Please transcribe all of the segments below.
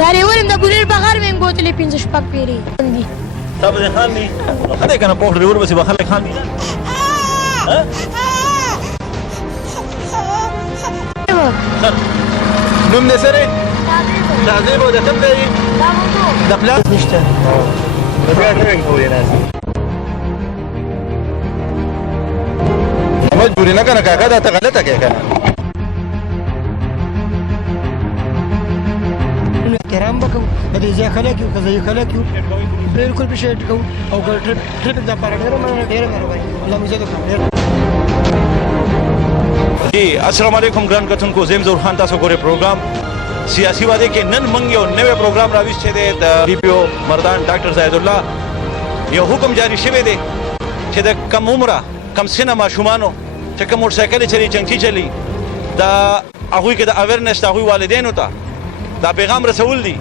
ډرایور هم د بولر بغیر مې بوتلې 15 شپږ پیری دي تا به خان ني خدای کنه په ډرایور به به خلک خان دي ها نوم دې سره تعذيب ولا تبدأ ده بلاس نشته بيع ټرینګ کوي ناس مجبوري نه کنه کاکا دا ته غلطه کوي کنه احترام وکړو د دې ځای خلک یو قضایي خلک یو بالکل به شیټ کوو او ټریفک د پاره ډېره مهرباني الله مو زه جی السلام علیکم ګران کتونکو زم زور خان تاسو ګوره پروګرام سیاسي واده کې نن موږ یو نوې پروګرام راوښته دی د ډي پی او مردان ډاکټر زاهد الله یو حکم جاری شوی دی چې د کم عمره کم سنه ماشومانو چې کوم موټر سایکل چلی چنګي چلی دا هغه کې د اویرنس د هغه والدینو ته دا پیغام رسول دي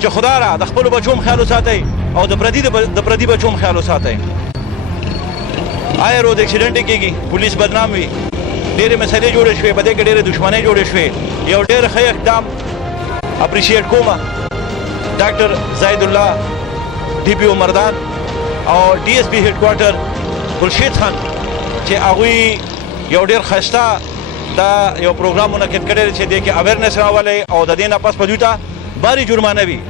چې خدا را د خپل بچوم خیال وساتئ او د پردي بچوم خیال وساتئ آیا رود اکسیډنټ کېږي پولیس بدنام وي ډېرې مسلې جوړې شوې په دې کې ډېرې دښمنۍ جوړې شوې یو ډېر ښه اقدام اپریشیټ کوم ډاکټر زاهد الله ډي پی او مردان او ډي اس پی هډ کوارټر ګلشید خان چې هغوی یو ډېر ښایسته دا یو پروګرام منعقد کړی چې دې کې اویرنس راولي او د دې نه پس په دوی ته باري جرمانه وي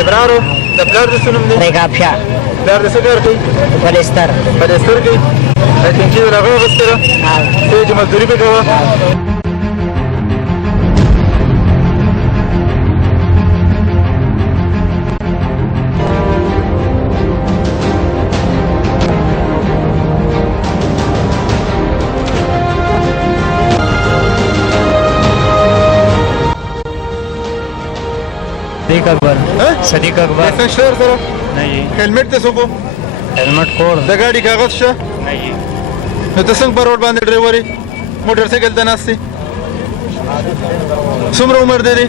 ابرارو د بلار د سنم دی ریګاب شاه بلار د سګر کوي پالیستر کوي لیکن چې راغو غستره ته چې مزدوري به کوه صدیق اکبر صدیق اکبر لائسنس شته سره نہیں هیلمټ ته سوکو helmet code د ګاډي کاغذ شته नहीं نو ته څنګه په روډ باندې ډرایوري موټر سایکل ته ناستې څومره عمر دی 18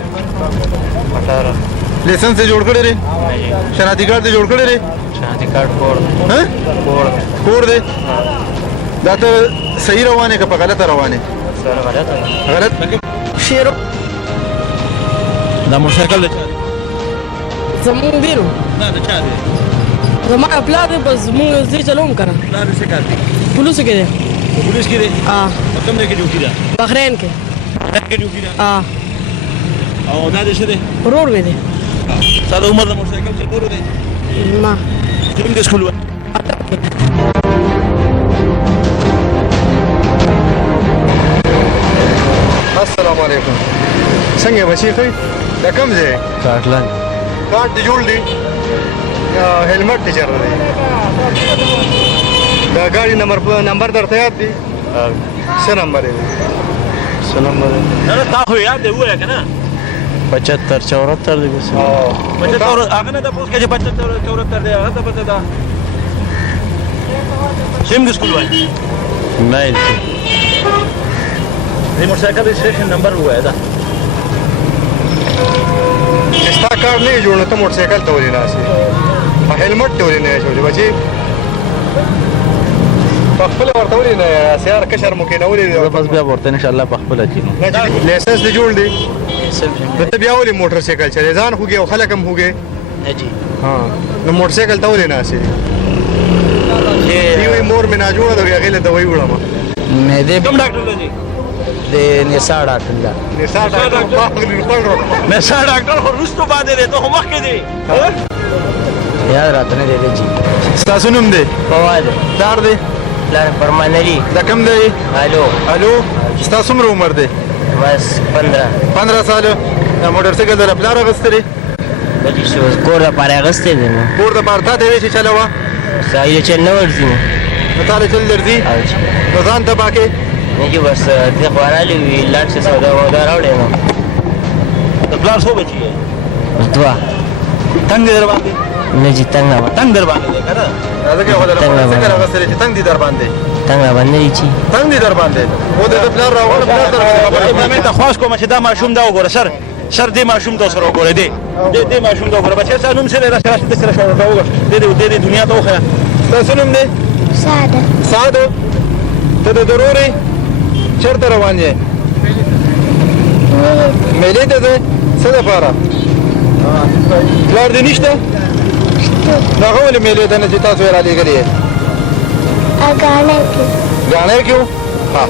لایسنس یې جوړ کړی دی नहीं شناختی کارت یې جوړ کړی دی شناختی کارت کوड کوډ دی دا ته صحیح روانې که په غلطه روانې سره غلط شیرو دا موټر سایکل زمون دیرو نه د چا دی زما پلار دی بس مونږ زی چلوم کنه پلار څه کار دی پولیس کې دی پولیس کې دی ها کوم ځای کې ډیوټي ده بحرین کې ډیوټي ده ها او دا د څه دی روډ وې دی ساده عمر د موټر سایکل چلولو دی ما کوم د سکول السلام علیکم څنګه بچی خو دا کوم ځای काटलंग کارت دې جوړ دی هیلمټ دې چېرته دی دا ګاډي نمبر درته یاد دی څه نمبر دی नंबर نه تا خو یاد دی وایه که نه 75 74 دی بس 75 هغه نه د پوس کې چې 75 74 دی هغه ته پته ده سیم د سکول وایي नहीं د موټر سایکل رجسټریشن نمبر وایه دا ستا کار نه جوړ نو ته موټر سایکل ته ولې ناستې هیلمټ ته ولې نه اچولې بچي په خپله ورته ولې نه یاستې یار کشر مو کېنولې बस بیا ورته ان شاء الله په خپل اچینو لایسنس دې جوړ دی نو ته بیا ولې موټر سایکل چلې ځان خوږې او خلک هم خوږې جی ها نو موټر سایکل ته ولې ناستې یوې مور مې ناجوړه ده هغې له دوایي وړم मैं दे کوم ډاکټر دی de نثار ډاکټر دا نثار ډاکټر نثار ډاکټر خو وروستو باندې دی ته خو مخکې دی یاد راته نه دی جی ستاسو نوم دی فواد دار دی پلار فرمانلی دا کم دی الو ستاسو څومره عمر دی بس 15 سال دا موټر سایکل در پلار اغوستی دی بچی شو کور د پاره اغوستی دی کور د پاره تا ته ویل چې چلوه سایل چې نه ورځي نو تا له چل درځي نو ځان تباه کې نه جی بس ته خوارالي وی لاټ څه سودا ودا راوړې نو د پلار څو بچي یې دوا تنګ در باندې نه جی تنګ تنګ در باندې دی که نه دا ځکه خو د موټر سایکل اغوستلی چې تنګ دي در باندې څنګه باندې چی څنګه دې در باندې و دې پلان راوړ پلان در خبره مې ته خواست کوم چې دا ماشوم دا وګوره سر دې ماشوم ته سره وګوره دې ماشوم ته وګوره بچا څه نوم سره راشه د سره شاو دا وګوره دې دنیا ته وخه تاسو نوم دې ساده ته د ضروري چرته روان یې مېلې ته ځې څه لپاره پلار دې نشته دغه ولې مېلې ته نه چې تاسو یې رالېږلي یې गाने क्यों हाँ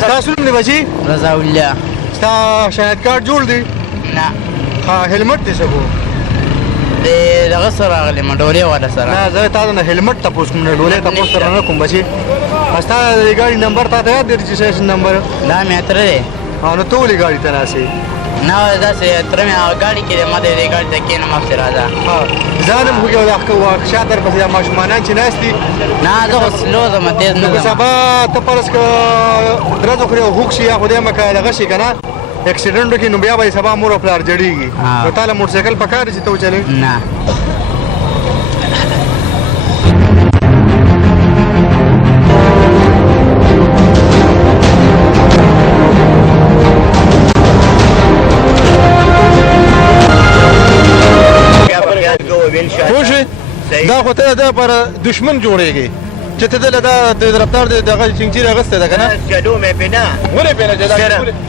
تاسو نوم دی بچي رضا الله ستا شهادت کارت جوړ دی نه ها هلمټ دې سبو دغه سره راغلی ما ډولۍ والا سره نه زه تا نه هلمټ تپوس کوم نه ډولۍ تپوس سره نه کوم بچي ستا د ګاډي نمبر تا ته یاد دی رجسټریشن نمبر دا مې اتره دی نو ته ولې ګاډي ته راسې نه داسې اتره مې هغه ګاډي کې دی ما د دې ګاډي ته کښېنم افسې راځه ځان هم خو شا در پسې ماشومانان چې ناست دي نه زه خو سلو ځم تېز نه ځم سبا ته فرض که درز وخورې او هوک شي یا خدای مکه دغه شي که نه اکسیډنټ وکړي نو بیا به یې سبا مور او پلار جړېږي نو تا له موټرسایکل پکار دی چې ته وچلې نه پوه دا خو ته د پر دشمن جوړېږي چې ته دله دا د رفتار د دغه چنچیر اغسته ده که نه چلو مې پې نه ولې پې نه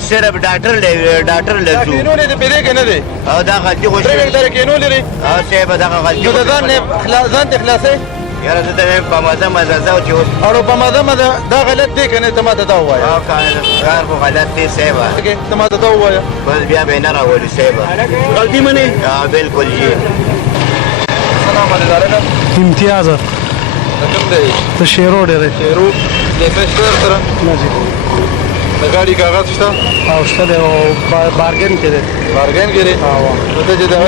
صرف ډاکټر لسو کینو نه دې پېدې که نه دی او دا غلطي خو ټریفک لرې کینو لري او صاحب دغه غلطي نو د ځان ته خلاصې یاره زه ته وایم په مزه ځه چې اوس او په مزه دا غلط دی که نه ته ما ته دا ووایه کار خو غلط دی صاحب ته ما ته دا ووایه بس بیا به نه راولو صاحب غلطي منې بالکل جی سلام علیکم امتیاز کوم دی ته شیرو ډېرې شیرو لیسنس شته سره نه جی د ګاډي کاغذ شته او شته دی او بارګین کې دی بارګین کې دی نو ته چې دغه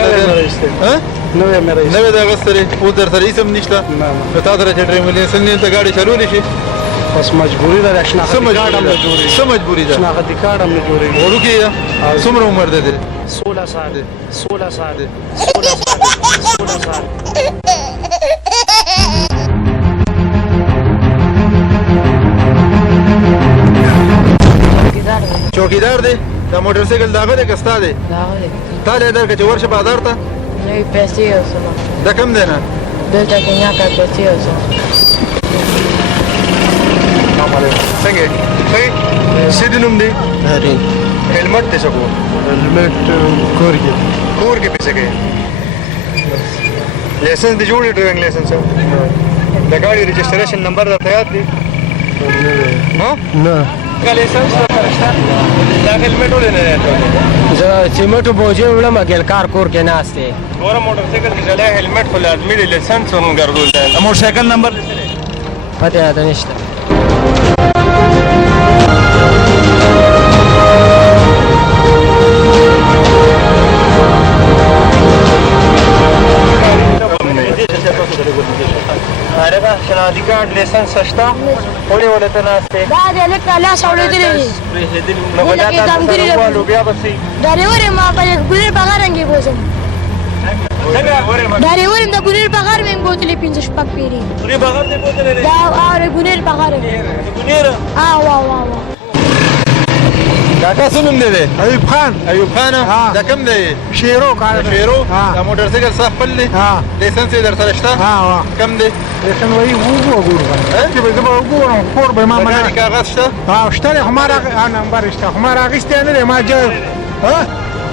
نوې مې رئیس نوې د اغوستې دی اوس در سره هېڅ هم نشته نه نو تا سره چې ډرایوینګ لایسنس نه ته ګاډي چلولی شي بس مجبوري ده شناختی کارډ هم نه جوړېږي څه مجبوري ده شناختی کارډ هم نه جوړېږي وړوکې یې څومره عمر دی 16 سال 16 سال چوکیدار دی دا موټر سایکل داغه دی که ستا دی تا لی درکړه چې ورشه بازار ته نوې پیسې اوسم دا کم دی نه دلته کې نیاکه پیسې اوسم څنګه ښه څه دې نوم دی هلمټ دې څه کو هلمټ کور کې پیسې کوي لایسنس دې جوړ دی ډرایوینګ لایسنس د ګاډي رجسټریشن نمبر درته یاد دی نه لایسنس درته شته دا هلمټ ولې نه دی زه چې موټر بوجي وړم ګلکار کور کې ناست دی ګوره موټر سایکل کې چلای هلمټ خو لازمي دی لایسنس هم ګرځول دی موټر سایکل نمبر پته یاد نشته هغه شناختی کارت لایسنس شته ولې ولته ناست دی دا د الک لاس اورېدلې نو خو دا تاسو والو بیا بسې ډرایور ما په ګولر بغیر رنګي بوزم ډرایور د ګولر بغیر مې بوتلې 15 شپږ پیری ګولر بغیر دې بوتلې دا اور ګولر بغیر ګولر وا کاکا څه نوم دی ایوب خان دا کوم دی شیرو دا موټر سایکل ستا خپل دی لایسنس یې در سره شته کم دی لیکن وایي وګورم چې به زه به وګورم کور به ما ګاډي کاغذ شته شته دی خو ما نمبر شته خو ما راغیستی نه دی ما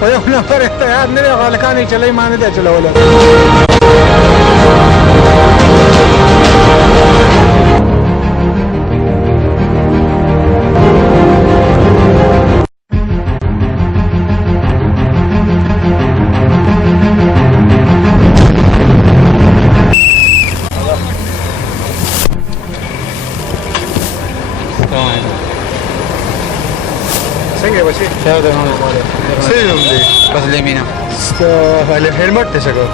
خو یو نفر یې یاد نه دی هلکان یې چلی ما نه دی چلولی څنګه بچي چا دی نوم څه نوم دی بس لیمینا هلمټ دی څه کو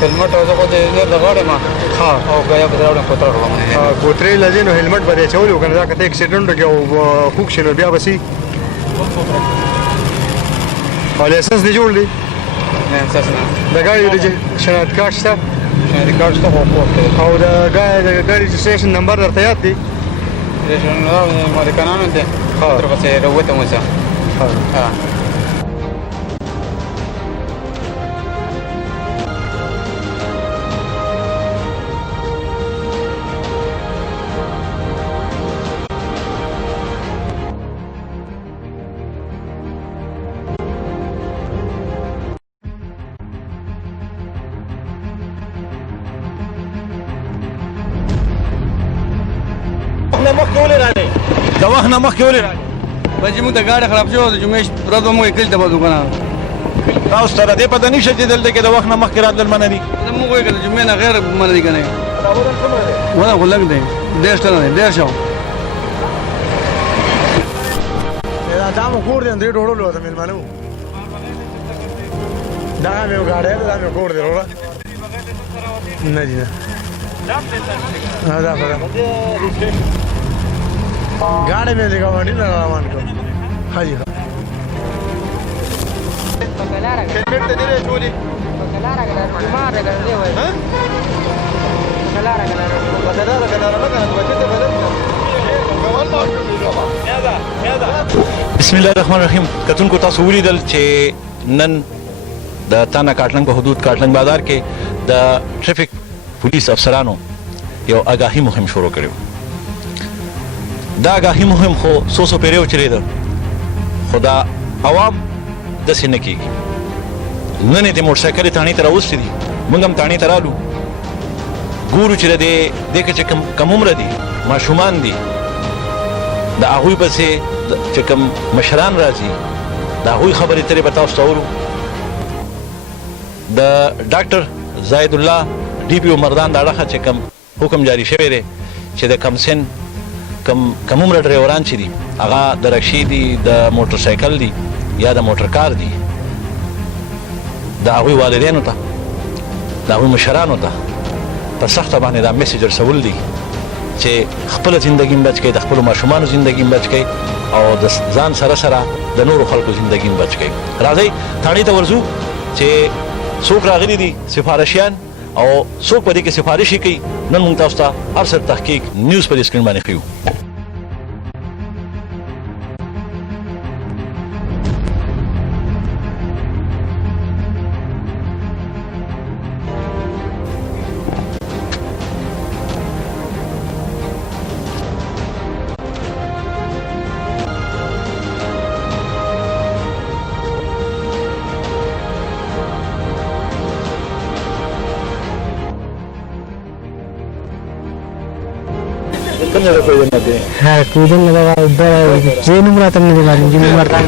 هلمټ او زه خو د غاړې ما او بیا به راوړم کوتره وړم کوترې لځې نو هلمټ به دې اچولی و که نه دا که ته اکسیډنټ وکړې او خوږ شي نو بیا به سي او لایسنس دې جوړ دی لایسنس نه د ګاډي شناخت کارت شته ریکارډ شته خو پورت دی او د ګاډي رجسټریشن نمبر درته یاد دی مالکانانو دی درپسې راووتم اوسه د وخت نه مخکې ولې راغلې بچې موږ ته ګاډي خراب شوې وه د جمعې ورځ به موږ کلي ته بځو که نه تاسو ته د دې پته نشته چې دلته کې د وخت نه مخکې راتلل منع دي موږ وایو که د جمعې نه غیر منع دي که نه وزن خو لږ دی 1.5 ټنه دی 1.5 دا مو کور دی دوی ډوړلو ته مېلمانه وو دغه مې ګاډی دی دا مې کور دی وروره نه دي نه دا خبره गाड़ी में देखा मंडी ना रामान को हाँ जी हाँ हेलमेट तो नहीं रहे चोली कलारा मार रहा है हाँ कलारा बच्चे तो बदल बिस्मिल्लाहिर्रहमानिर्रहीम कतुनको تاسو ولیدل چې نن د تانا کاټلنګ په حدود کاټلنګ بازار کې د ټریفک پولیس افسرانو یو آگاهی مهم شروع کړو دا آگاهی مهم خو سو پیریو چلیده خو دا عوام داسې نه کېږي نن یې د موټرسایکلې تاڼې ته راوستې دي موږ هم تاڼې ته رالو ګورو چې د دې کې چې کم عمره دي ماشومان دي د هغوی پسې چې کوم مشران راځي د هغوی خبرې ترې به تاسو ته اورو د ډاکټر زاید الله ډي پي او مردان د اړخه چې کوم حکم جاری شوی دی چې د کم سن کم عمره ډریوران چې دي هغه د رکشې دي د موټرسایکل دي یا د موټر کار دي د هغوی والدینو ته د هغوی مشرانو ته په سخته باندې دا میسیج رسول دي چې خپله زندګي بچ کړئ د خپلو ماشومانو زندګي بچ کړئ او د ځان سره سره د نورو خلکو زندګي بچ کړئ راځئ تاڼې ته ورځو چې څوک راغلي دي سفارشیان او څوک په دې کې سفارشي کوي نن موږ تاسو ته هر څه تحقیق نیوز په دې سکرین باندې ښیو کویدن لگا زي نمرة من المعلوم جي مردان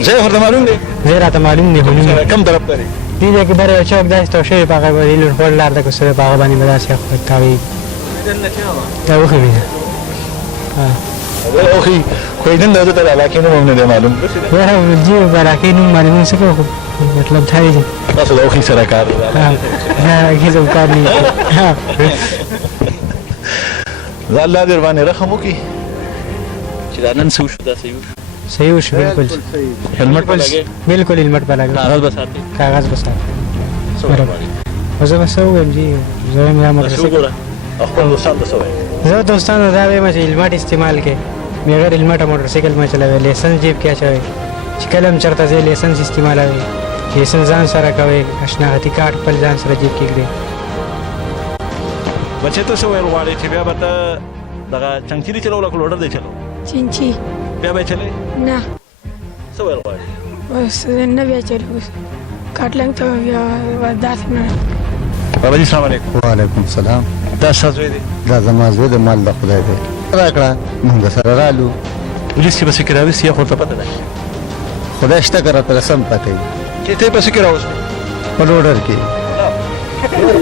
زي ورته معلوم دی زي راته معلوم نه هونی کم طرف ته دي دې کې بره چوک داس ته شوی پاګه ویل خپل لار د کوسره پاګه باندې بداسه خو تاوي دا وخت دی او خي کویدن د ته علاقې نوم نه دی معلوم واه جی علاقې نوم معلوم څه کو مطلب ثاني دي تاسو د اوخي سره کار ها کیسه کار نه زه الله دې باندې رحم وکړي چې دا نن څه وشو دا صحیح وشو بالکل هلمټ په لګې بالکل هلمټ په لګې کاغذ بساتي وزه بس وګم جی زه مې موټرسایکل خپل دوستان ته سوې زه دوستانو دا وایم چې هلمټ استعمال کې بغیر هلمټ موټرسایکل ما چلاوي لیسنس جیب کې اچوي چې کلم چرته زه لیسنس استعمالوي لیسنس ځان سره کوي شناختی کارت خپل ځان سره جیب کې کړی بچې ته څه ویل غواړې چې بیا به ته دغه چنګچیلي چلوله که لوډر دی چلو چینچی بیا به یې چلې نه څه ویل غواړې بس نه بیا چلو کاټلنګ ته بیا داسې نه بابا جي السلام علیکم وعلیکم السلام دا ستا زوی دی دا زما زوی د مال د خدای دی راکړه موږ سره رالو پولیس کې پسې کې راوستي یا خو ورته پته ده خدای شته که راته سم پته وي چې ته یې پسې کې راوستې په لوډر کې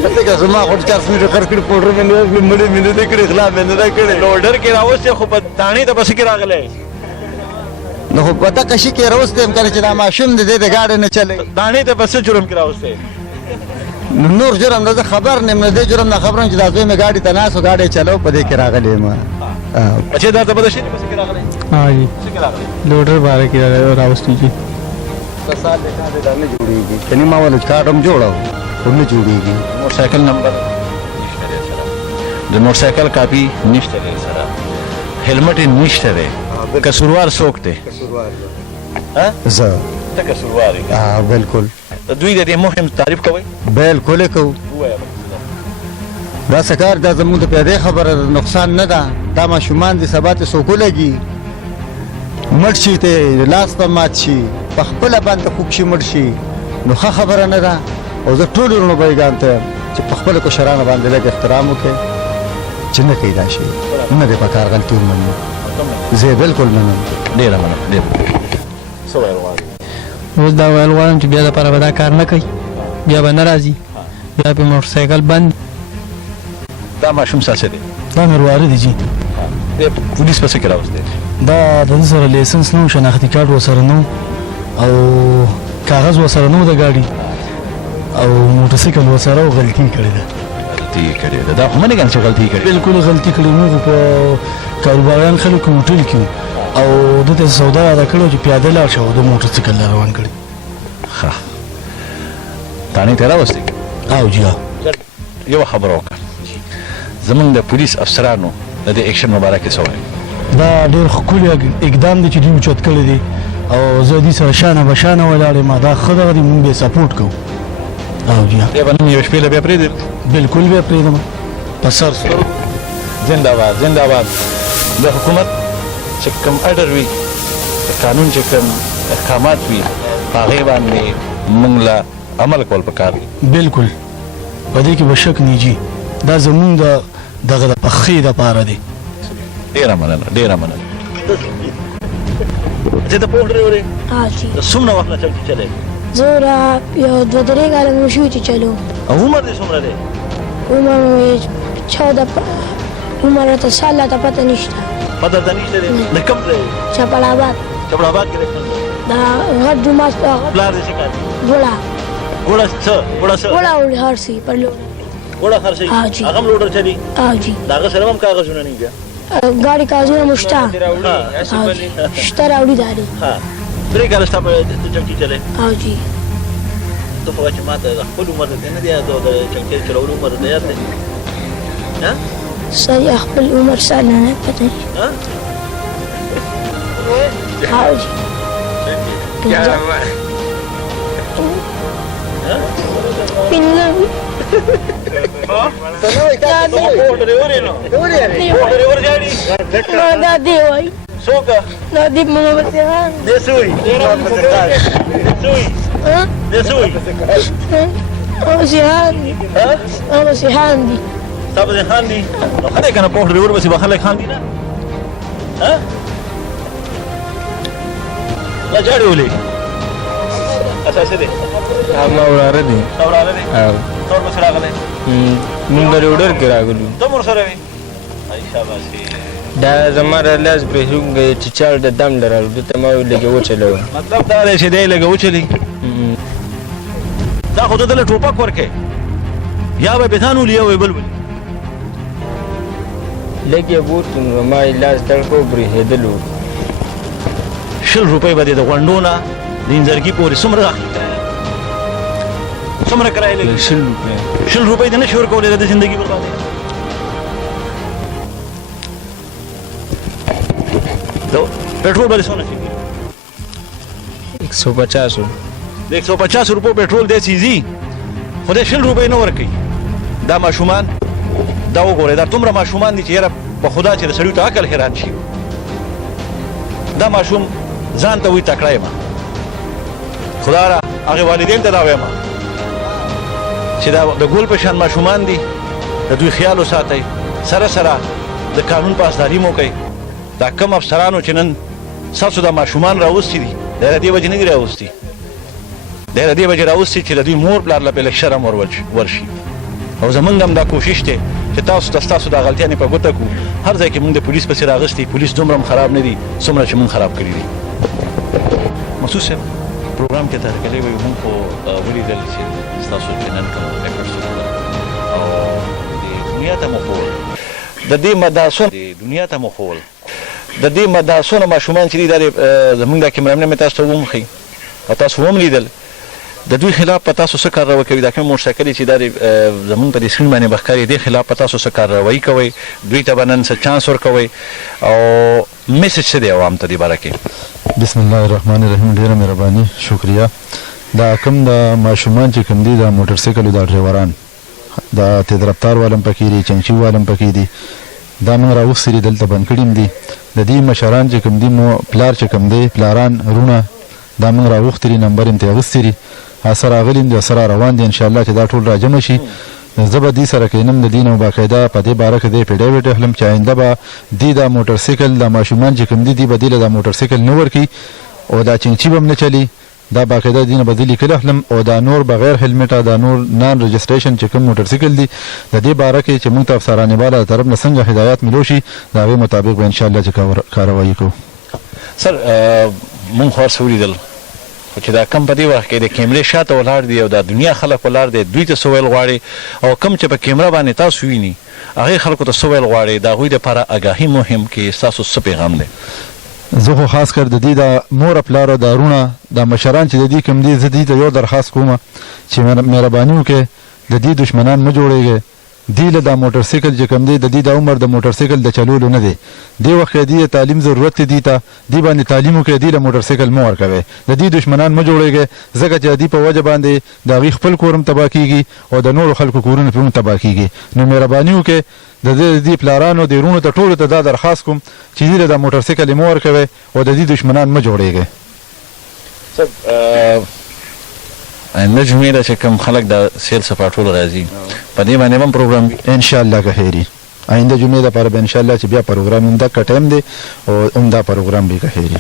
پته که زما خو 400 میټر خرڅ کړي پوډر مې مړې مې نه دی کړی غلا مې نه دی کړی لوډر کې راوستې خو په تاڼې ته پسې کې راغلی نو خو په دغه شي کې راوستې یم کله چې دا ماشوم دی دی د ګاډۍ نه چلی تاڼې ته پسې جرم کې راوستې نور جرم نه زه خبر نه یم نه دی جرم نه خبر یم چې دا زوی مې ګاډۍ ته ناست و ګاډۍ چلو په دې کې راغلی یم بچې دا ته پته شي چې پسې کې راغلی ها جی پسې کې راغلی لوډر باره کې راوستي جی په سال د کار دا نه جوړېږي کني ما ول کارډ هم جوړاو خو نه جوړېږي. موټرسایکل نمبر نشته دی سره، د موټرسایکل کاپي نشته دی سره، هلمټ یې نشته دی. قصوروار څوک دی؟ زه. ته قصوروار یې؟ بالکل. دوی د دې مهم تعریف کوئ؟ بالکل یې کوو. دا څه کار دا زموږ د پیادې خبره نقصان نه ده. دا ماشومان دي سبا ته څوک ولګي، مړ شي ته لاس په مات شي، په خپله باندې خوږ شي مړ شي، نو ښه خبره نه ده. او زه ټولو وروڼو بایګانو ته چې په خپلو کشرانو باندې لږ احترام وکړئ چې نه کوي دا شی، نه دی په کار غلطي ومنو. زه یې بالکل منم. ډېره مننه، ډېره. څه ویل غواړې؟ اوس دا ویل غواړم چې بیا دپاره به دا کار نه کوي، بیا به نه راځي، بیا پې موټرسایکل بند. دا ماشوم ستاسې دی؟ دا مې وراره دی جي. پولیس پسې کې راوستی؟ دا د ده سره لیسنس نه و، شناختي کارت ورسره نه و، او کاغذ ورسره نه و د ګاډي، او موټرسایکل ورسره و. غلطي کړې ده. غلطي کړې ده؟ دا خو منې کنه چې غلطي کړې؟ بالکل غلطي کړې. موږ په کاروباریان خلکو هوټل کې وو، او ده ته سودا یاده کړې وه چې پیاده لاړ شه، او د موټرسایکل روان کړی. ښه، تانې ته راوستی؟ او جي. یوه خبره وکړه، زمونږ د پولیس افسرانو د دې اکشن مبارکې څه وایي؟ دا ډېر ښکلی اقدام دی چې دوی اوچت کړی دی، او زه دې سره شانه به شانه ولاړ یم. دا ښه دغه دی، مونږ به یې سپورټ کوو. او جي. بیا به نن یوه شپې له بیا پرېږدې؟ بالکل بیا پرېږدم په سر. زنده باد، زنده باد. د حکومت چې کوم اډر وي، د قانون چې کوم احکامات وي، په هغې باندې مونږ له عمل کول پکار دي. بالکل، په دې کې به شک نه جي. دا زمونږ د دغه د پخې دپاره دی. ډېره مننه، ډېره مننه. چې ته پوه ډرایور یې؟ څومره وخت نه چلتی چلې؟ زه یو 2-3 کاله مې شوي چې چلوم. او عمر دې څومره دی؟ عمر مې 14. عمر راته سال راته پته نشته. پته درته نشته دی؟ د کوم ځای؟ چپړاباد. چپړاباد کې دی؟ دا غټ جومات پلار دې څه کار دی؟ ګوړه. ګوړه څه؟ ګوړه څه؟ ګوړه وړي هر څه پر لوډر. ګوړه خرڅوي؟ هغه هم لوډر چلي؟ جي. د هغه سره هم کاغذونه نه بیا؟ ګاډي کاغذونه مو شته؟ شته راوړي دا دي. ها، 3 کاله ستا په چمچي چلې؟ جي. ته خو چې ما ته خپل عمر درته نه دی یاد، د چمچي چلولو عمر درته یاد دی؟ صحیح خپل عمر سال نه پته نشته. جي. پنځه. دا دی وای. څوک؟ دا دی محمد سیحان. دې څه وایي؟ دې څه وایي؟ هغه سیحان دي. هغه سیحان دي. ستا به خان دي؟ نو ښه دی که نه، پوه ډرایور پسې به خلک خاندي نه؟ دا جاړې ولې؟ اساسي دی؟ ما وراره دی. ستا وراره دی؟ ته ورپسې راغلی؟ مونږ د لوډر کې راغلو. ته هم ورسره وې؟ ای شاباسي. دا زما رالاس پرېښود چې چاړ د دم لرل، دلته ما ویل لږه وچلوه. مطلب دا دی چې دی لږه وچلي؟ دا خو ته دله ټوپک ورکې، یا به بېځان ولي یا به بل ولي؟ لږ یې بوت نو ما یې لاس تړ کړو، برېښېدلو. 20 روپۍ به دې د غونډو نه د انځرګي پورې څومره څومره کرایه لګي؟ 20 روپۍ. 20 روپۍ دې نه شي ورکولی د زندګي بربادۍ؟ पेट्रोल बड़े सोना चाहिए 150 د 150 روپو पेट्रोल دې چیزي خو دې 20 روپۍ نه ورکي. دا ماشومان دا وګوره، دا تومره ماشومان دي چې یاره په خدا چې د سړیو ته عقل حیران شي. دا ماشوم ځان ته وایي تکړه یم، خدا را هغې والدین ته دا وایم چې دا د ګل په شان ماشومان دي، د دوی خیال وساتئ، سره سره د قانون پاسداري مو کوئ. دا کم افسرانو چې نن ستاسو دا ماشومان راوستي دي، دی له دې وجې نه دي راوستي، دی له دې وجې راوستي چې د دوی مور پلار له پې لږ شرم ورشي. او زمونږ هم دا کوشش دی چې تاسو ته ستاسو دا غلطیانې په ګوته کړو. هر ځای کې مونږ د پولیس پسې راغستي، پولیس دومره هم خراب نه دي څومره چې مونږ خراب کړي دي. مسعود صاحب پروګرام کې تحقیقي وایي مونږ خو ولیدل چې ستاسو چې نن کوم ریکارډ او د دنیا ته مو ښول، د دې مدرسو دنیا ته مو ښول، د دې مدرسو نه ماشومان چې دي دا زمونږ دا کیمرامین مې تاسو ته ومښي او تاسو هم لیدل د دوی خلاف په تاسو څه کارروایي کوي؟ دا کوم موټرسایکل چې دا زمونږ په دې سکرین باندې به ښکاري دې خلاف په تاسو څه کارروایي کوئ؟ دوی ته به نن څه چانس ورکوئ او میسج څه دی عوام ته دې باره کې؟ بسم الله الرحمن الرحیم. ډېره مهرباني، شکریه. دا کوم د ماشومان چې کوم دي د موټرسایکلو د ډرایوران د تیز رفتار والم پکې دي، چنچي والم پکې دي، دا موږ راوستي دي دلته بند کړي دي. د دې مشران چې کوم دي پلار چې کوم دی پلاران رونه دا موږ راوستي دي، نمبر یې اخیستی دي، سره راغلي دي، سره روان دي. انشاءالله چې دا ټول راجمع شي زه به دې سره کینم د دې نه باقاعده په دې باره کې دی پیډیویټ اخلم چې آینده به دې دا موټرسایکل د ماشومان چې کوم دي به دې له دا موټرسایکل نه ورکړي او دا چنچي به هم نه چلي. دا باقاعده دې نه به دې لیکل اخلم او دا نور بغیر هلمټه دا نور نان رجسټریشن چې کوم موټرسایکل دي د دې باره کې چې موږ ته افسران بالا د طرف نه څنګه هدایات ملو شي د هغې مطابق به انشاءالله چې کاروایي کوو. سر مونږ خوار څه ولیدل خو چې دا کم په دې وخت کې د کیمرې شاته ولاړ دي او د دنیا خلک ولاړ دي، دوی ته څه ویل غواړي او کم چې په کیمره باندې تاسو ویني هغې خلکو ته څه ویل غواړي؟ د هغوی دپاره اګاهي مهم کې ستاسو څه پیغام دی؟ زه خو خاص کر د دې د مور پلاره د رونه د مشران چې د دې کوم دي زه دې ته یو درخواست کوم چې مهرباني وکړئ د دې دشمنان مه جوړېږئ. دی له دا موټرسایکل چې کوم دی د دې د عمر د موټرسایکل د چلولو نه دی. دې وخت کې دې تعلیم ضرورت دی ته دې باندې تعلیم وکړئ، دې له موټرسایکل مه ورکوئ. د دې دشمنان مه جوړېږئ ځکه چې د دې په وجه باندې د هغوی خپل کور هم تباه کېږي او د نورو خلکو کورونه پرې هم تباه کېږي. نو مهرباني وکړئ د دې پلارانو د رونو ته ټولو ته دا درخواست کوم چې دې له دا موټرسایکل یې مه ورکوئ او د دې دشمنان مه جوړېږئ. آینده جمعې ده چې کوم خلک د سیل څخه ټول راځي په دې باندې هم پروګرام وي انشاءالله که خیري. آینده جمعې دپاره به انشاءالله چې بیا پروګرام همدغه ټایم دی او همدا پروګرام به که خیري.